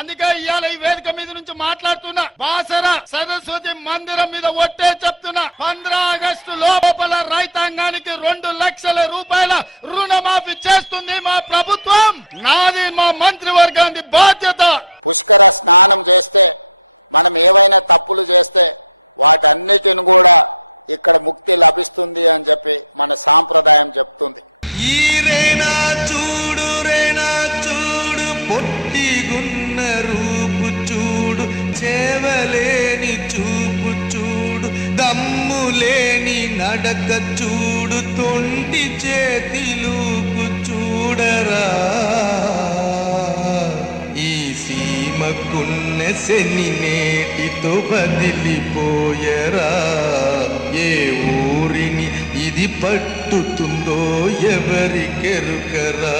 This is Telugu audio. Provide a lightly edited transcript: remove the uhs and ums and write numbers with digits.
అందుకే ఇవాళ ఈ వేదిక మీద నుంచి మాట్లాడుతున్నా. బాసర సరస్వతి మందిరం మీద ఒట్టే చెప్తున్నా, 15 ఆగస్టు లోపల రైతాంగానికి 2 లక్షల రూపాయల రుణమాఫీ చేస్తుంది మా ప్రభుత్వం. నాది మా మంత్రివర్గానికి బాధ్యత. ఈరేనా చూడు రేనా చూడు, పొట్టిగున్న రూపు చూడు, చేవలేని చూపు చూడు, దమ్ములేని నడక చూడు, తొంటి చేతిలూపు చూడరా. ఈ సీమకున్న శని నేటితో బదిలిపోయరా. ఏ ఊరిని ఇది పట్టుతుందో ఎవరికెరుకరా.